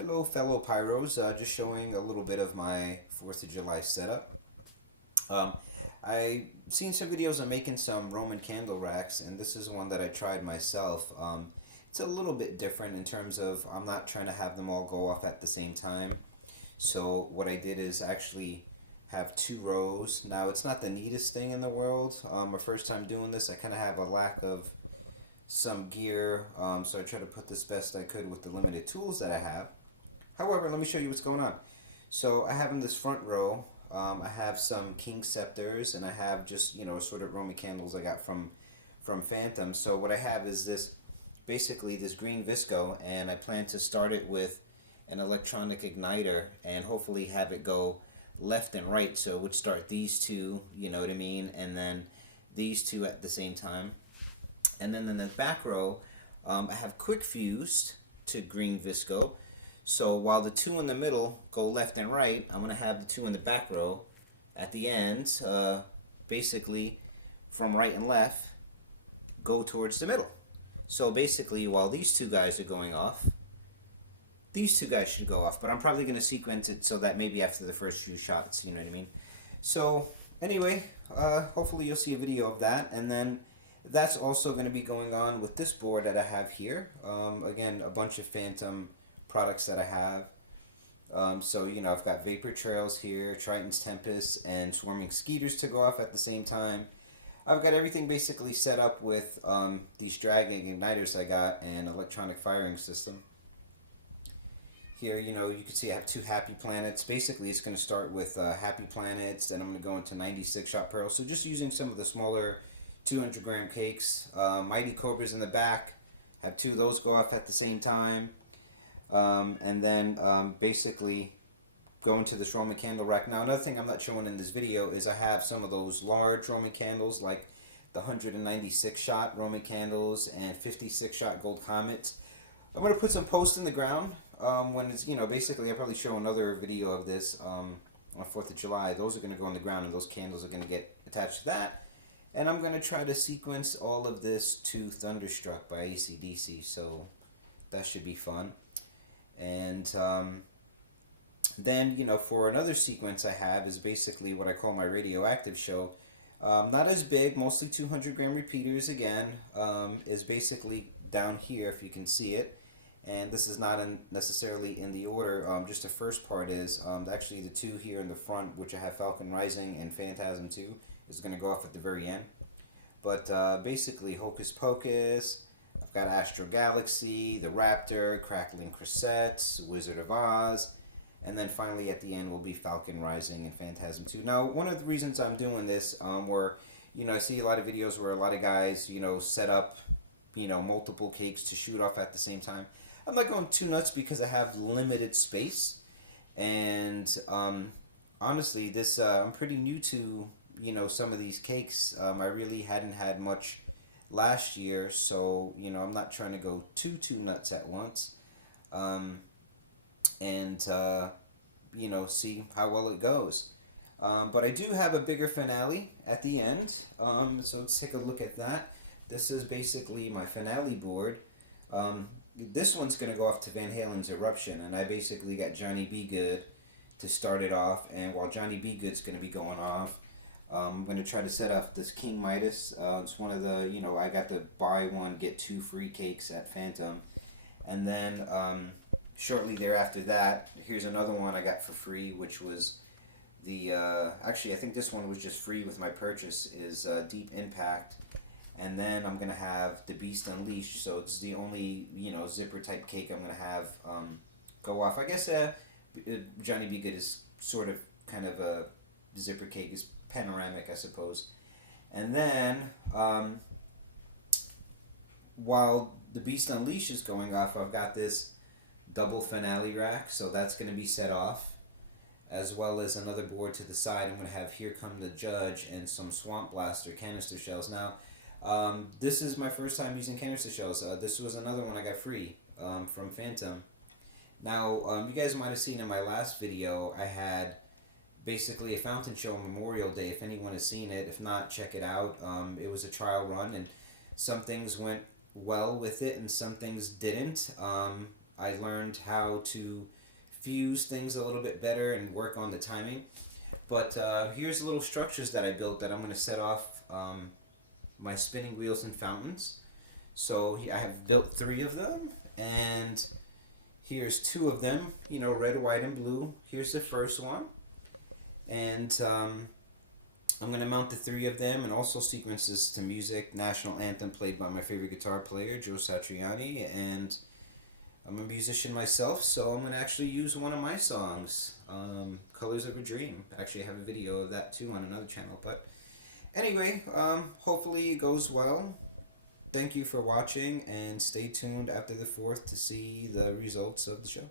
Hello fellow pyros, just showing a little bit of my 4th of July setup. Um, I seen some videos on making some Roman candle racks, and this is one that I tried myself. It's a little bit different in terms of I'm not trying to have them all go off at the same time. So what I did is actually have 2 rows. Now it's not the neatest thing in the world. My first time doing this, I kind of have a lack of some gear, so I try to put this best I could with the limited tools that I have. However, let me show you what's going on. So I have in this front row, I have some king scepters, and I have just, sort of Roman candles I got from Phantom. So what I have is this, basically this green visco, and I plan to start it with an electronic igniter and hopefully have it go left and right. So it would start these two, you know what I mean, and then these two at the same time. And then in the back row, I have quick fused to green visco. So while the two in the middle go left and right, I'm going to have the two in the back row at the end, basically from right and left, go towards the middle. So basically, while these two guys are going off, these two guys should go off. But I'm probably going to sequence it so that maybe after the first few shots, you know what I mean? So anyway, hopefully you'll see a video of that. And then that's also going to be going on with this board that I have here. Again, a bunch of Phantom products that I have. So, I've got Vapor Trails here, Triton's Tempest, and Swarming Skeeters to go off at the same time. I've got everything basically set up with these dragging igniters I got and electronic firing system. Here, you can see I have 2 Happy Planets. Basically, it's going to start with Happy Planets, then I'm going to go into 96 shot pearls. So just using some of the smaller 200 gram cakes. Mighty Cobras in the back. Have 2 of those go off at the same time. And then basically go into this Roman candle rack. Now another thing I'm not showing in this video is I have some of those large Roman candles, like the 196 shot Roman candles and 56 shot gold comets. I'm going to put some posts in the ground when it's, basically I'll probably show another video of this on 4th of July. Those are going to go on the ground and those candles are going to get attached to that. And I'm going to try to sequence all of this to Thunderstruck by AC/DC, so that should be fun. And then, for another sequence I have is basically what I call my radioactive show. Not as big, mostly 200 gram repeaters again, is basically down here if you can see it. And this is not necessarily in the order, just the first part is, actually the 2 here in the front, which I have Falcon Rising and Phantasm 2, is going to go off at the very end. But basically Hocus Pocus, I've got Astro Galaxy, the Raptor, Crackling Crescents, Wizard of Oz, and then finally at the end will be Falcon Rising and Phantasm 2. Now, one of the reasons I'm doing this, where, I see a lot of videos where a lot of guys, set up, multiple cakes to shoot off at the same time. I'm not going too nuts because I have limited space, and honestly, this I'm pretty new to, some of these cakes. I really hadn't had much last year, so I'm not trying to go too nuts at once, and see how well it goes. But I do have a bigger finale at the end, so let's take a look at that. This is basically my finale board. This one's going to go off to Van Halen's Eruption, and I basically got Johnny B. Good to start it off, and while Johnny B. Good's going to be going off, I'm going to try to set up this King Midas. It's one of the, I got the buy one, get 2 free cakes at Phantom. And then shortly thereafter that, here's another one I got for free, which was the, actually I think this one was just free with my purchase, is Deep Impact. And then I'm going to have the Beast Unleashed, so it's the only, zipper type cake I'm going to have go off. I guess Johnny B. Good is sort of kind of a zipper cake, is panoramic, I suppose. And then, while the Beast Unleashed is going off, I've got this double finale rack, so that's going to be set off, as well as another board to the side. I'm going to have Here Come the Judge and some Swamp Blaster canister shells. Now, this is my first time using canister shells. This was another one I got free from Phantom. Now, you guys might have seen in my last video, I had basically a fountain show on Memorial Day. If anyone has seen it, if not, check it out. It was a trial run, and some things went well with it, and some things didn't. I learned how to fuse things a little bit better and work on the timing. But here's little structures that I built that I'm going to set off my spinning wheels and fountains. So I have built 3 of them, and here's 2 of them, you know, red, white, and blue. Here's the first one, and I'm going to mount the 3 of them, and also sequences to music, national anthem played by my favorite guitar player, Joe Satriani, and I'm a musician myself, so I'm going to actually use one of my songs, Colors of a Dream. Actually, I have a video of that too on another channel, but anyway, hopefully it goes well. Thank you for watching, and stay tuned after the 4th to see the results of the show.